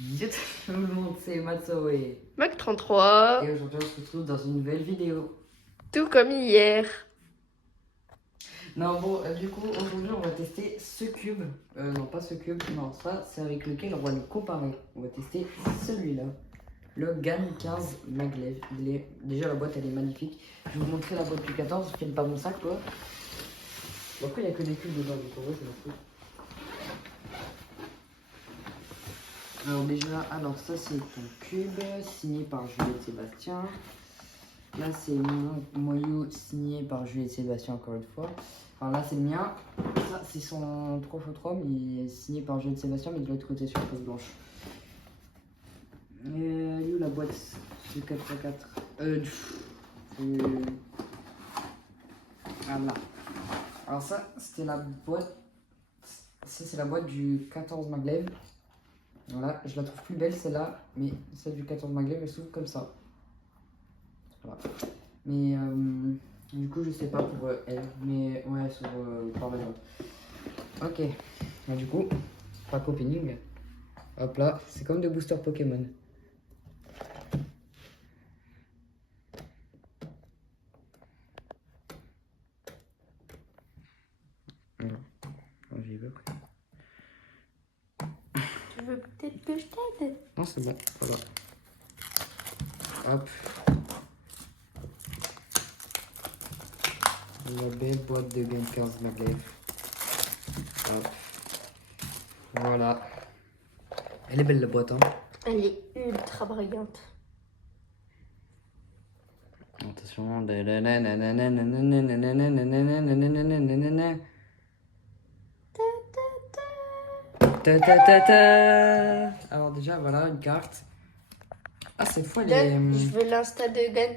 Tout le monde, c'est Matsoe. Mac 33. Et aujourd'hui, on se retrouve dans une nouvelle vidéo. Tout comme hier. Non, bon, du coup, aujourd'hui, on va tester ce cube. Non, pas ce cube, non, ça, c'est avec lequel on va le comparer. On va tester celui-là. Le GAN 15 Maglev. Déjà, la boîte, elle est magnifique. Je vais vous montrer la boîte du 14. Je filme pas mon sac, quoi. Bon, après, il n'y a que des cubes dedans, donc en vrai, c'est la faute. Alors déjà, ça c'est ton cube, signé par Juliette Sébastien. Là c'est mon moyeu signé par Juliette Sébastien encore une fois. Enfin là c'est le mien. Ça c'est son 3x3 mais signé par Juliette Sébastien mais de l'autre côté sur la page blanche. Où la boîte du 4x4 Voilà. Alors ça c'était la boîte. Ça c'est la boîte du 14 Maglev. Voilà, je la trouve plus belle celle-là, mais celle du 14 Maglev elle s'ouvre comme ça. Voilà. Mais du coup, je sais pas pour elle, mais ouais, elle s'ouvre par là. Ok, bah, du coup, pack opening. Hop là, c'est comme des boosters Pokémon. J'y veux. Tu veux peut-être que je t'aide? Non, c'est bon, voilà. Hop. La belle boîte de Game 15 Maglev. Hop. Voilà. Elle est belle la boîte, hein. Elle est ultra brillante. Attention. Alors déjà, voilà une carte. Ah, cette fois, elle est... Je veux l'insta de Gan.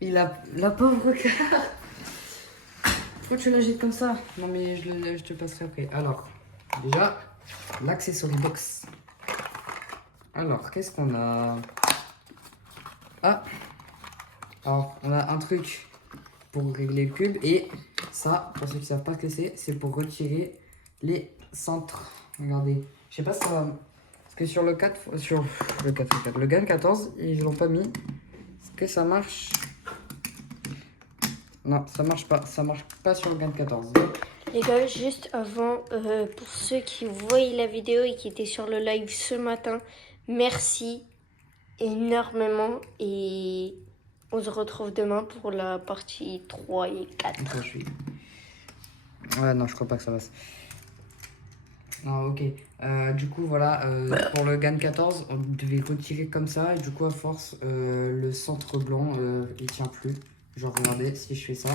Il a la pauvre carte. Pourquoi tu la jettes comme ça? Non mais je te passerai après. Alors, déjà, l'accessory box. Alors, qu'est-ce qu'on a? Ah, alors, on a un truc pour régler le cube. Et ça, pour ceux qui ne savent pas ce que c'est pour retirer les centres. Regardez. Je sais pas si ça va... Parce que sur le 4, sur le 4, le GAN 14, ils l'ont pas mis. Est-ce que ça marche? Non, ça marche pas. Ça marche pas sur le GAN 14. Les gars, juste avant, pour ceux qui voient la vidéo et qui étaient sur le live ce matin, merci énormément et on se retrouve demain pour la partie 3 et 4. Attends, ouais, non, je crois pas que ça passe. Non, ok. Du coup, voilà, pour le GAN 14, on devait retirer comme ça. Et du coup, à force, le centre blanc, il tient plus. Genre, regardez, si je fais ça.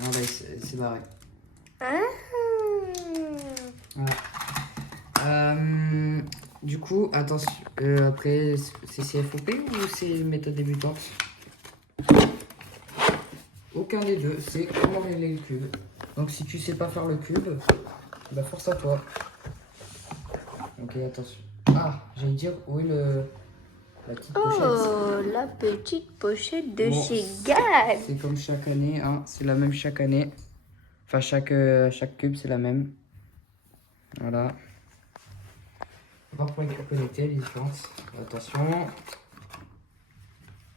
Ah, là, c'est barré. Ah. Voilà. Du coup, attention, après, c'est CFOP ou c'est méthode débutante? Aucun des deux, c'est comment régler le cube. Donc, si tu sais pas faire le cube, bah force à toi. Ok, attention. Ah, j'allais dire, où est la petite pochette? Oh, la petite pochette de Bon, chez Gan. c'est comme chaque année, hein, c'est la même chaque année. Enfin, chaque cube, c'est la même. Voilà. On va pour les connecter, les différences. Attention.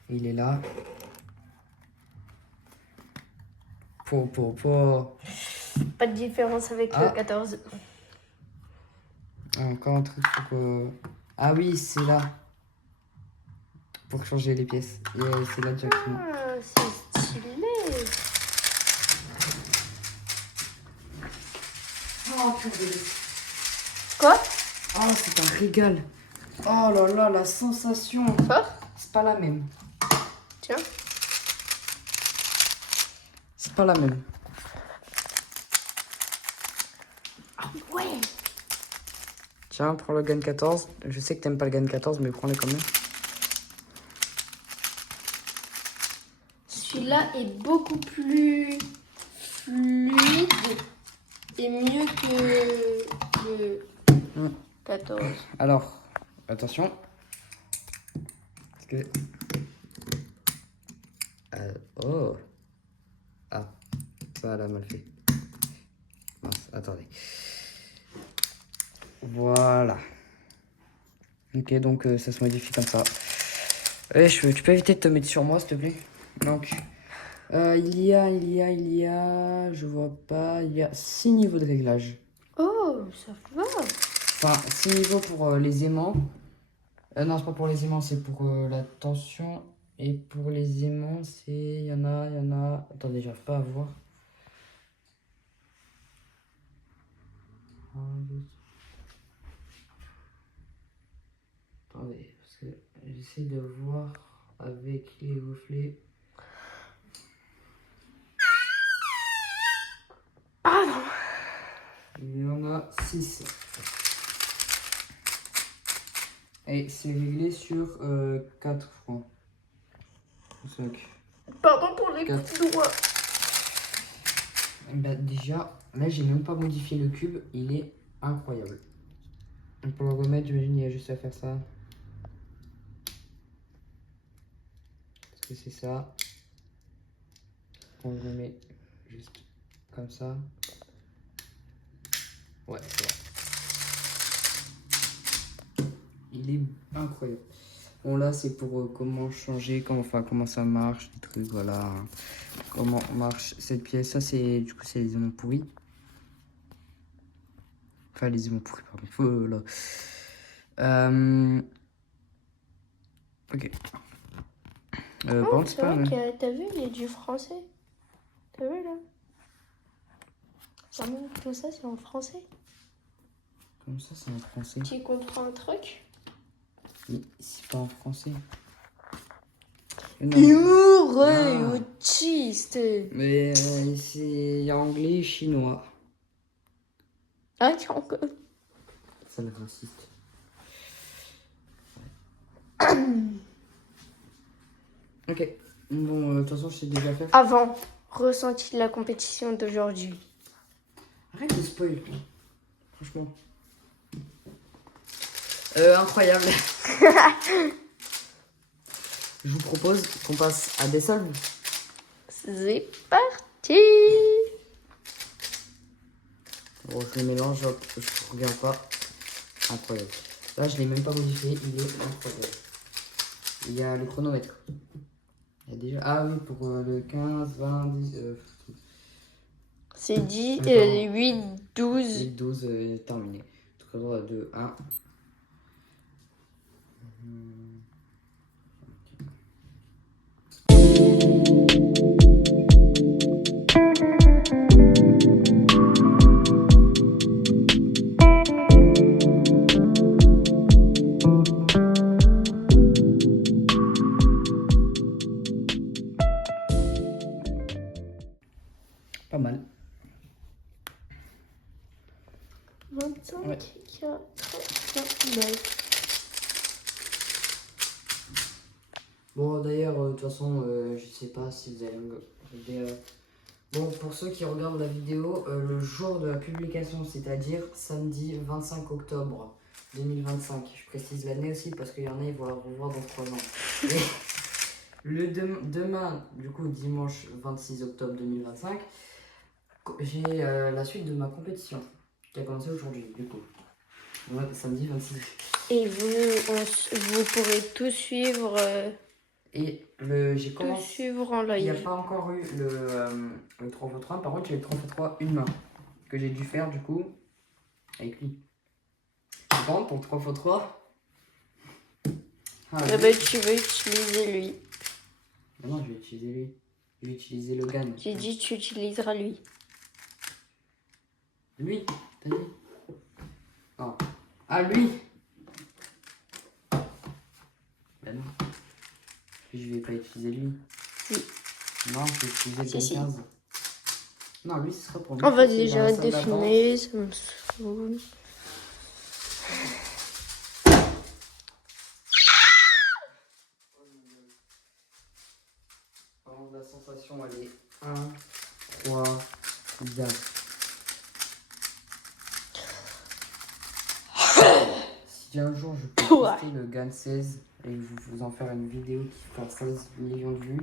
Il est là. Pas de différence avec le 14. Ah, encore un truc pour... Ah oui, c'est là. Pour changer les pièces. Et c'est là directement. Ah, c'est stylé. Oh, purée. Quoi? Oh, c'est un régal. Oh là là, la sensation. Fort? C'est pas la même. Tiens. C'est pas la même. Ah ouais. Tiens, prends le GAN 14. Je sais que t'aimes pas le GAN 14, mais prends-le quand même. Celui-là est beaucoup plus fluide et mieux que le 14. Alors, attention. Parce que... oh. Ah, ça elle a mal fait. Mince, attendez. Voilà. Ok, donc ça se modifie comme ça. Tu peux éviter de te mettre sur moi, s'il te plaît? Donc, je vois pas, il y a 6 niveaux de réglage. Oh, ça va. Enfin, 6 niveaux pour les aimants. Non, c'est pas pour les aimants, c'est pour la tension. Et pour les aimants, c'est... Il y en a... Attendez, j'arrive pas à voir. Attendez, parce que j'essaie de voir avec les reflets. Ah non. Il y en a 6. Et c'est réglé sur 4 francs. 5. Pardon pour les 4. petits doigts. Bah, déjà, là j'ai même pas modifié le cube, il est incroyable. Pour le remettre, j'imagine il y a juste à faire ça. Parce que c'est ça. On le met juste comme ça. Ouais, c'est bon. Il est incroyable. Bon là c'est pour comment changer, comment ça marche, des trucs, voilà. Comment marche cette pièce. Ça c'est du coup c'est les aimants pourris. Enfin les aimants pourris, pardon. Là. Ok. Par contre, c'est C'est pas vrai mal. que t'as vu, il y a du français. T'as vu là? Vraiment, tout ça c'est en français. Comme ça c'est en français. Tu comprends un truc? Mais c'est pas en français. Non. Humour, Ah. autiste. Mais c'est anglais et chinois. Ah, tiens, encore. Ça le raciste. Ok. Bon, de toute façon, je sais déjà faire. Avant, ressenti de la compétition d'aujourd'hui. Arrête de spoil, quoi. Franchement. Incroyable. Je vous propose qu'on passe à des soldes. C'est parti. Bon, je les mélange, hop, je regarde pas. Incroyable. Là, je l'ai même pas modifié, il est incroyable. Il y a le chronomètre. Il y a déjà... Ah oui, pour le 15, 20, 10... C'est 10, D'accord. 8, 12. 8, 12, terminé. Tout à 2, 1. Pas mal. 25, Ouais. 4, 29. Bon, d'ailleurs, de toute façon, je sais pas si vous allez me regarder. Bon, pour ceux qui regardent la vidéo, le jour de la publication, c'est-à-dire samedi 25 octobre 2025. Je précise l'année aussi parce qu'il y en a, ils vont la revoir dans 3 ans. Et demain, du coup, dimanche 26 octobre 2025, j'ai la suite de ma compétition qui a commencé aujourd'hui, du coup. Ouais, samedi 26. Et vous pourrez tout suivre, Et j'ai tout commencé. suivre en Il n'y a live. pas encore eu le 3x3. Par contre, j'ai le 3x3 une main que j'ai dû faire du coup avec lui. Par contre, pour 3x3. Ah, Eh ben, tu veux utiliser lui. non, je vais utiliser lui. Je vais utiliser le GAN. J'ai dit tu utiliseras lui. Lui, t'as dit? Non. Ah, lui. Ben non. Puis je vais pas utiliser lui. Si. Non, je vais utiliser le Si, si. GAN 15. Non, lui, ce sera pour lui. On va C'est dans déjà la salle d'attente. définir, ça me saoule. Vraiment, la sensation, elle est incroyable. Si un jour je peux Ouais. tester le GAN 16 et vous en faire une vidéo qui fera 16 millions de vues.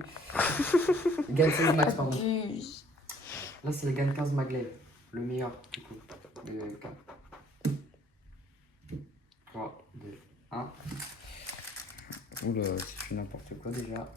Le GAN 16 Max, pardon. Abuse. Là, c'est le GAN 15 Maglev. Le meilleur, du coup. Le GAN. 3, 2. Hein. Oula, c'est n'importe quoi déjà.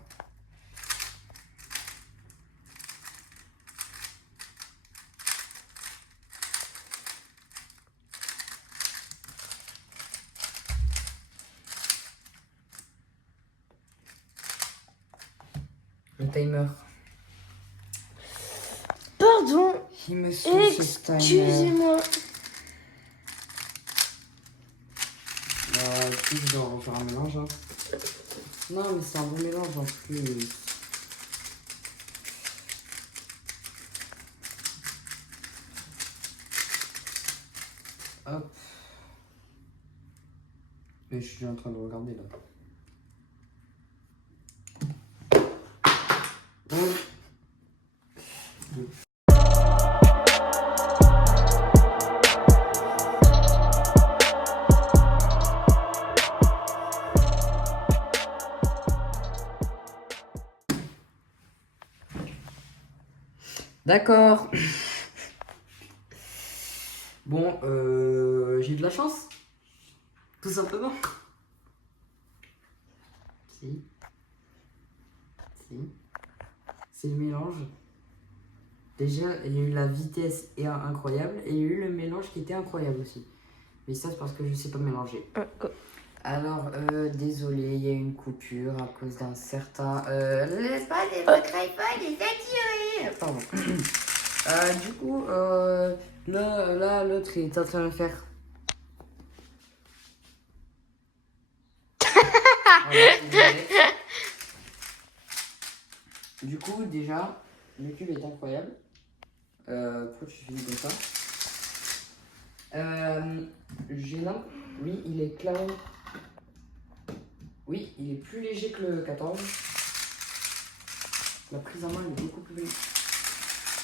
Le timer. Pardon, Il me saoule ce timer. excusez-moi. Plus je dois refaire un mélange. Hein. Non, mais c'est un bon mélange en plus. Hop. Mais je suis en train de regarder là. D'accord. Bon, j'ai eu de la chance. Tout simplement. Si. C'est le mélange. Déjà, il y a eu la vitesse incroyable et il y a eu le mélange qui était incroyable aussi. Mais ça, c'est parce que je sais pas mélanger. Alors, désolé, il y a eu une coupure à cause d'un certain... Laisse pas les pas les attirer. Pardon. Du coup, là, l'autre, il est en train de faire... Voilà, désolé. Du coup, déjà, le cube est incroyable. Pourquoi tu finis comme ça? Gênant, oui, il est clairement... Oui, il est plus léger que le 14. La prise en main, il est beaucoup plus...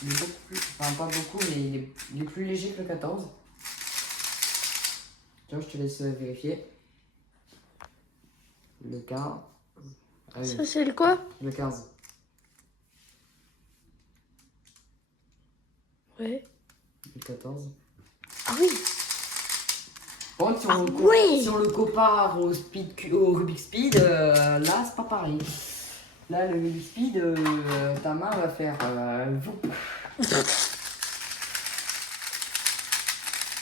Il est beaucoup plus... Enfin, pas beaucoup, mais il est plus léger que le 14. Tiens, je te laisse vérifier. Le 15. Ah, oui. Ça, c'est le quoi? Le 15. Ouais. Le 14. Ah oui. Bon, si on le compare au Rubik's Speed, là, c'est pas pareil. Là, le Rubik's Speed, ta main va faire...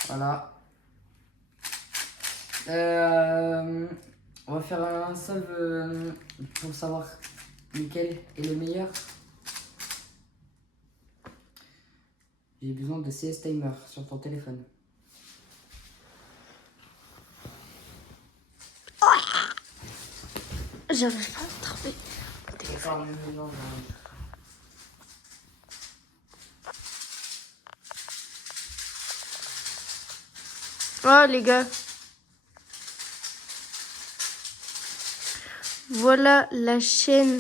Voilà. On va faire un solve pour savoir lequel est le meilleur. J'ai besoin de CS Timer sur ton téléphone. J'arrive pas à trouver. Prépare le mélange, hein. Oh les gars. Voilà la chaîne,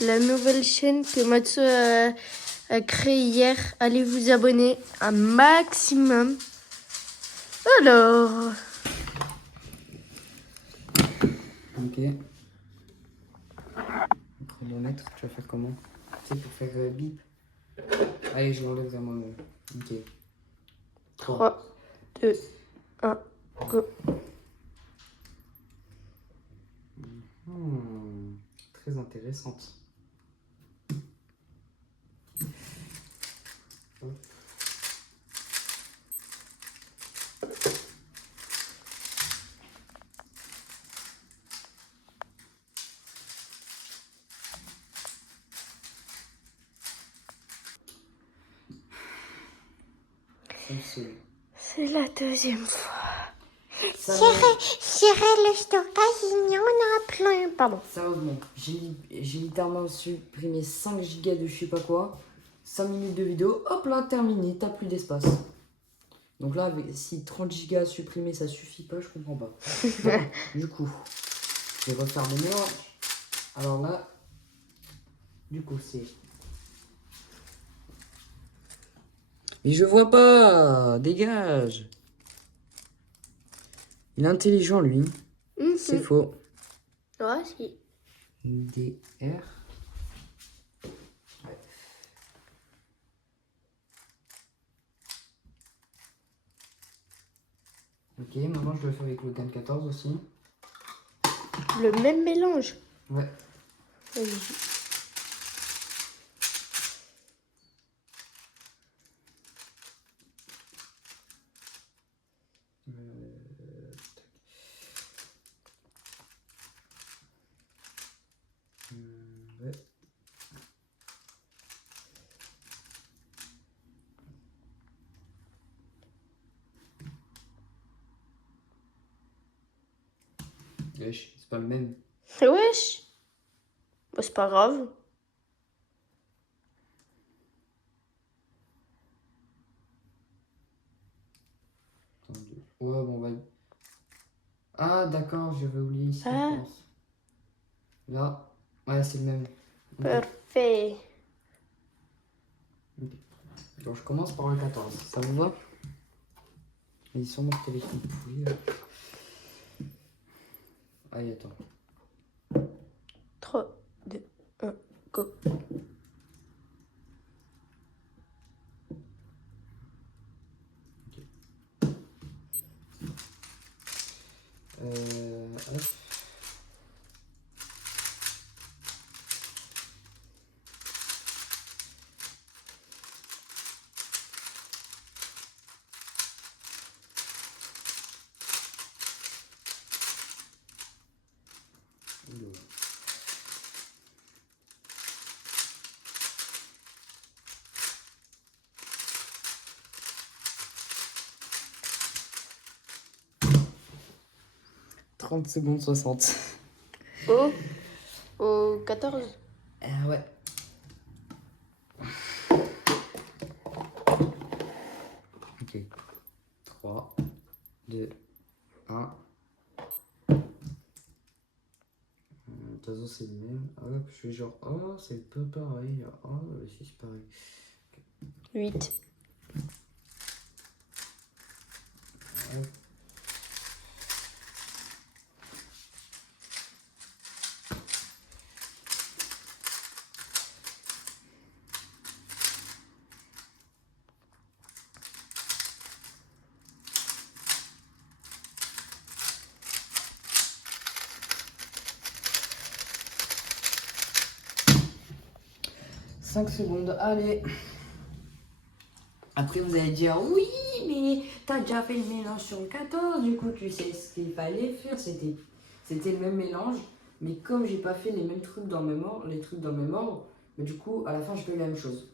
la nouvelle chaîne que Matsu a créée hier. Allez vous abonner un maximum. Alors. Ok. Chronomètre, tu vas faire comment? C'est pour faire bip. Allez, je l'enlève à moi-même. Ok. 3, 2, 1, go. Très intéressante. C'est la deuxième fois. J'irai le stockage, il y en a plein. Pardon. Sérieusement, j'ai littéralement supprimé 5 gigas de je sais pas quoi, 5 minutes de vidéo, hop là, terminé, t'as plus d'espace. Donc là, si 30 gigas supprimés ça suffit pas, je comprends pas. Du coup, je vais refaire des mélanges. Alors là, du coup, c'est... Mais je vois pas, dégage. Il est intelligent, lui. C'est faux. Ouais, si. DR. Ouais. Ok, maintenant je dois le faire avec le GAN 14 aussi. Le même mélange. Ouais. Vas-y. Ouais. Wesh, c'est pas le même. Wesh. Bah, c'est pas grave. Attends, ouais, bon, va. Ah, d'accord, j'avais oublié ici, Ah. je pense. Là, ouais, c'est le même. Ok. Parfait. Donc, je commence par le 14. Ça vous va? Ils sont mon téléphone pourri. Là. Allez, attends. 3, 2, 1, go. Hop. Oula. « 30 secondes 60. Au 14. Ouais. Ok. 3, 2, 1. De toute façon, c'est le même. Hop, je fais genre, oh, c'est pas pareil. Oh, si, c'est pareil. 8. Hop. « 5 secondes, allez. Après, vous allez dire, oui, mais t'as déjà fait le mélange sur le 14, du coup, tu sais ce qu'il fallait faire. C'était le même mélange, mais comme j'ai pas fait les mêmes trucs dans le même ordre, mais du coup, à la fin, je fais la même chose.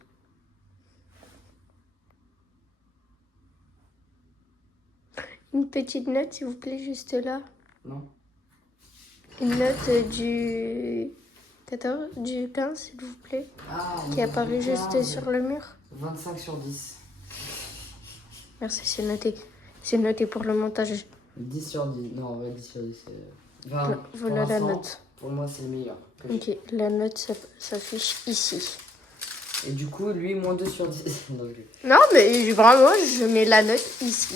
Une petite note, s'il vous plaît, juste là. Non? Une note du 14, du 15, s'il vous plaît. Ah, Qui apparaît juste 15, sur le mur. 25 sur 10. Merci, c'est noté. C'est noté pour le montage. 10 sur 10. Non, ouais, 10 sur 10. Enfin, Voilà pour la l'instant, note. Pour moi, c'est le meilleur. Ok, la note s'affiche ici. Et du coup, lui, moins 2 sur 10. Donc, Non, mais vraiment, je mets la note ici.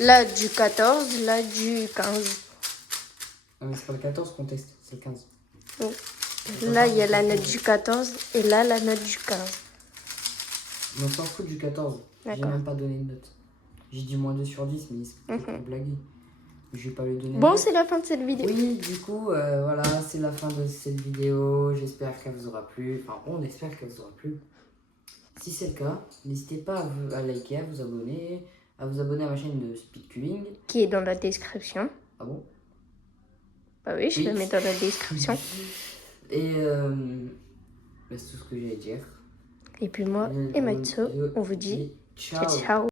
Là du 14, là du 15. non, mais c'est pas le 14 qu'on teste, c'est le 15. Oh. Là, il y a la note du 14 et là, la note du 15. Mais on s'en fout du 14. J'ai D'accord. même pas donné une note. J'ai dit moins 2 sur 10, mais c'est pour blaguer. Je vais pas lui donner une Bon, note. c'est la fin de cette vidéo. Oui, du coup, voilà, c'est la fin de cette vidéo. J'espère qu'elle vous aura plu. Enfin, on espère qu'elle vous aura plu. Si c'est le cas, n'hésitez pas à liker, à vous abonner à ma chaîne de Speedcubing. Qui est dans la description. Ah bon? Bah oui, je Oui. le mets dans la description. Et c'est tout ce que j'ai à dire. Et puis moi et Matzo, on vous dit ciao ciao.